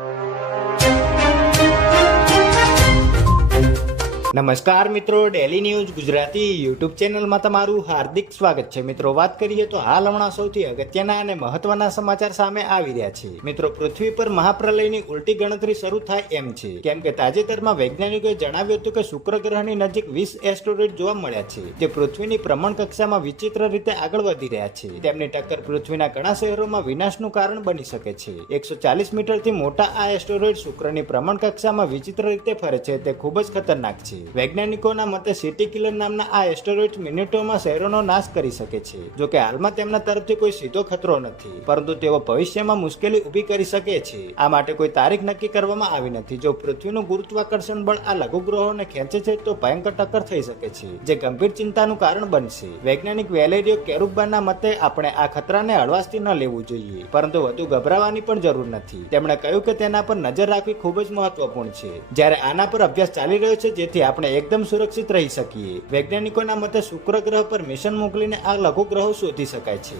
you. નમસ્કાર મિત્રો daily news Gujarati YouTube ચેનલમાં તમારું હાર્દિક સ્વાગત છે. મિત્રો, વાત કરીએ તો હાલ હમણાં સૌથી અગત્યના અને મહત્વના સમાચાર સામે આવી રહ્યા છે. મિત્રો, પૃથ્વી પર મહાપ્રલયની ઉલટી ગણતરી શરૂ થાય એમ છે. કેમ કે તાજેતરમાં વૈજ્ઞાનિકોએ જણાવ્યું હતું કે શુક્ર ગ્રહની નજીક વીસ એસ્ટરોઇડ જોવા મળ્યા છે, જે પૃથ્વીની ભ્રમણ કક્ષામાં વિચિત્ર રીતે આગળ વધી રહ્યા છે. તેમની ટક્કર પૃથ્વીના ઘણા શહેરોમાં વિનાશનું કારણ બની શકે છે. એકસો ચાલીસ મીટરથી મોટા આ એસ્ટરોઇડ શુક્રની ભ્રમણ કક્ષામાં વિચિત્ર રીતે ફરે છે, તે ખૂબ જ ખતરનાક છે. વૈજ્ઞાનિકોના મતે સિટી કિલર નામના આ એસ્ટરોઇડ મિનિટોમાં શહેરોનો નાશ કરી શકે છે. જો કે હાલમાં તેમના તરફથી કોઈ સીધો ખતરો નથી, પરંતુ તેઓ ભવિષ્યમાં મુશ્કેલી ઊભી કરી શકે છે. આ માટે કોઈ તારીખ નક્કી કરવામાં આવી નથી. જો પૃથ્વીનું ગુરુત્વાકર્ષણ બળ આ લઘુગ્રહોને ખેંચે છે, તો ભયંકર ટક્કર થઈ શકે છે, જે ગંભીર ચિંતાનું કારણ બનશે. વૈજ્ઞાનિક વેલેરિયો કેરુબાના મતે આપણે આ ખતરાને હળવાશથી ન લેવું જોઈએ, પરંતુ વધુ ગભરાવાની પણ જરૂર નથી. તેમણે કહ્યું કે તેના પર નજર રાખવી ખૂબ જ મહત્વપૂર્ણ છે. જ્યારે આના પર અભ્યાસ ચાલી રહ્યો છે, જેથી આપણે એકદમ સુરક્ષિત રહી શકીએ. વૈજ્ઞાનિકોના મતે શુક્ર ગ્રહ પર મિશન મોકલીને આ લઘુ ગ્રહો શોધી શકાય છે.